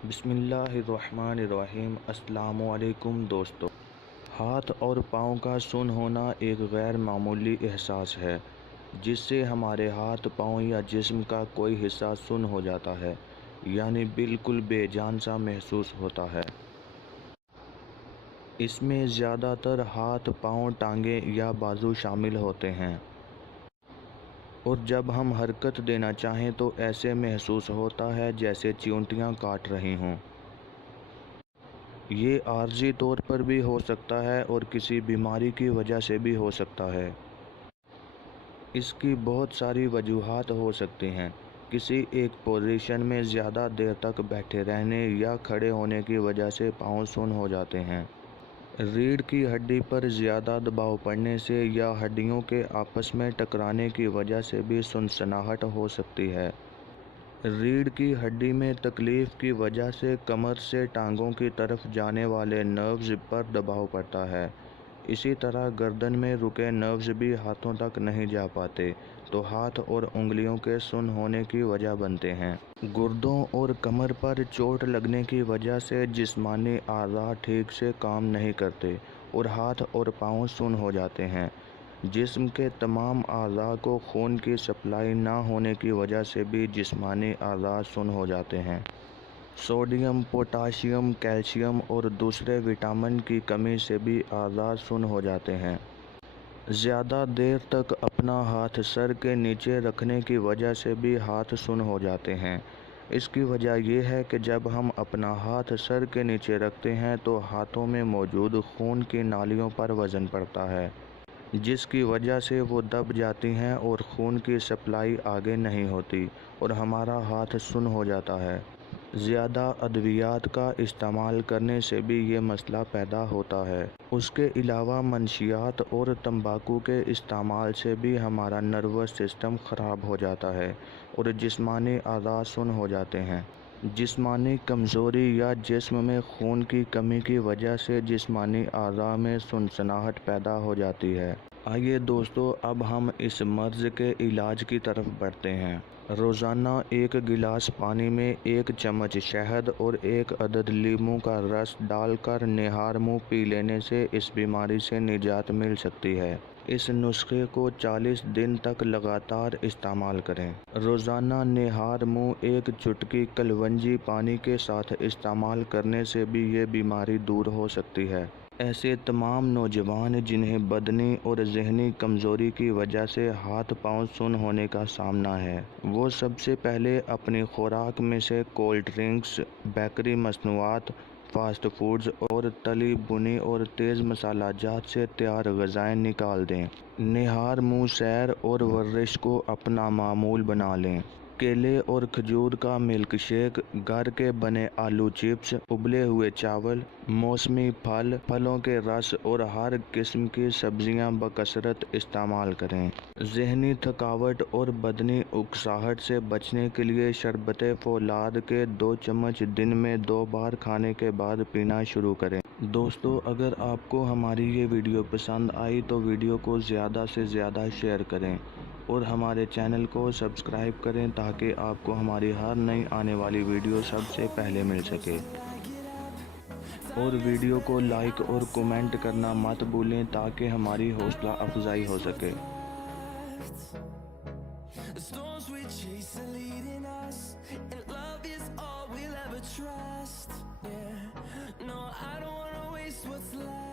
بسم اللہ الرحمن الرحیم۔ السلام علیکم دوستو۔ ہاتھ اور پاؤں کا سن ہونا ایک غیر معمولی احساس ہے جس سے ہمارے ہاتھ، پاؤں یا جسم کا کوئی حصہ سن ہو جاتا ہے، یعنی بالکل بے جان سا محسوس ہوتا ہے۔ اس میں زیادہ تر ہاتھ، پاؤں، ٹانگیں یا بازو شامل ہوتے ہیں، اور جب ہم حرکت دینا چاہیں تو ایسے محسوس ہوتا ہے جیسے چیونٹیاں کاٹ رہی ہوں۔ یہ عارضی طور پر بھی ہو سکتا ہے اور کسی بیماری کی وجہ سے بھی ہو سکتا ہے۔ اس کی بہت ساری وجوہات ہو سکتی ہیں۔ کسی ایک پوزیشن میں زیادہ دیر تک بیٹھے رہنے یا کھڑے ہونے کی وجہ سے پاؤں سن ہو جاتے ہیں۔ ریڑھ کی ہڈی پر زیادہ دباؤ پڑنے سے یا ہڈیوں کے آپس میں ٹکرانے کی وجہ سے بھی سنسناہٹ ہو سکتی ہے۔ ریڑھ کی ہڈی میں تکلیف کی وجہ سے کمر سے ٹانگوں کی طرف جانے والے نروز پر دباؤ پڑتا ہے۔ اسی طرح گردن میں رکے نروز بھی ہاتھوں تک نہیں جا پاتے تو ہاتھ اور انگلیوں کے سن ہونے کی وجہ بنتے ہیں۔ گردوں اور کمر پر چوٹ لگنے کی وجہ سے جسمانی اعضاء ٹھیک سے کام نہیں کرتے اور ہاتھ اور پاؤں سن ہو جاتے ہیں۔ جسم کے تمام اعضاء کو خون کی سپلائی نہ ہونے کی وجہ سے بھی جسمانی اعضاء سن ہو جاتے ہیں۔ سوڈیم، پوٹاشیم، کیلشیم اور دوسرے وٹامن کی کمی سے بھی اعضاء سن ہو جاتے ہیں۔ زیادہ دیر تک اپنا ہاتھ سر کے نیچے رکھنے کی وجہ سے بھی ہاتھ سن ہو جاتے ہیں۔ اس کی وجہ یہ ہے کہ جب ہم اپنا ہاتھ سر کے نیچے رکھتے ہیں تو ہاتھوں میں موجود خون کی نالیوں پر وزن پڑتا ہے، جس کی وجہ سے وہ دب جاتی ہیں اور خون کی سپلائی آگے نہیں ہوتی اور ہمارا ہاتھ سن ہو جاتا ہے۔ زیادہ ادویات کا استعمال کرنے سے بھی یہ مسئلہ پیدا ہوتا ہے۔ اس کے علاوہ منشیات اور تمباکو کے استعمال سے بھی ہمارا نروس سسٹم خراب ہو جاتا ہے اور جسمانی اعضاء سن ہو جاتے ہیں۔ جسمانی کمزوری یا جسم میں خون کی کمی کی وجہ سے جسمانی اعضاء میں سنسناہٹ پیدا ہو جاتی ہے۔ آئیے دوستو، اب ہم اس مرض کے علاج کی طرف بڑھتے ہیں۔ روزانہ ایک گلاس پانی میں 1 چمچ شہد اور 1 عدد لیموں کا رس ڈال کر نہار منہ پی لینے سے اس بیماری سے نجات مل سکتی ہے۔ اس نسخے کو 40 دن تک لگاتار استعمال کریں۔ روزانہ نہار منہ 1 چٹکی کلونجی پانی کے ساتھ استعمال کرنے سے بھی یہ بیماری دور ہو سکتی ہے۔ ایسے تمام نوجوان جنہیں بدنی اور ذہنی کمزوری کی وجہ سے ہاتھ پاؤں سن ہونے کا سامنا ہے، وہ سب سے پہلے اپنی خوراک میں سے کولڈ ڈرنکس، بیکری مصنوعات، فاسٹ فوڈز اور تلی بھنی اور تیز مسالہ جات سے تیار غذائیں نکال دیں۔ نہار منہ سیر اور ورزش کو اپنا معمول بنا لیں۔ کیلے اور کھجور کا ملک شیک، گھر کے بنے آلو چپس، ابلے ہوئے چاول، موسمی پھل، پھلوں کے رس اور ہر قسم کی سبزیاں بکثرت استعمال کریں۔ ذہنی تھکاوٹ اور بدنی اکساہٹ سے بچنے کے لیے شربت فولاد کے 2 چمچ دن میں 2 بار کھانے کے بعد پینا شروع کریں۔ دوستو، اگر آپ کو ہماری یہ ویڈیو پسند آئی تو ویڈیو کو زیادہ سے زیادہ شیئر کریں اور ہمارے چینل کو سبسکرائب کریں تاکہ آپ کو ہماری ہر نئی آنے والی ویڈیو سب سے پہلے مل سکے، اور ویڈیو کو لائک اور کمنٹ کرنا مت بھولیں تاکہ ہماری حوصلہ افزائی ہو سکے۔ The storms we chase are leading us, and love is all we'll ever trust. Yeah, no, I don't wanna waste what's left.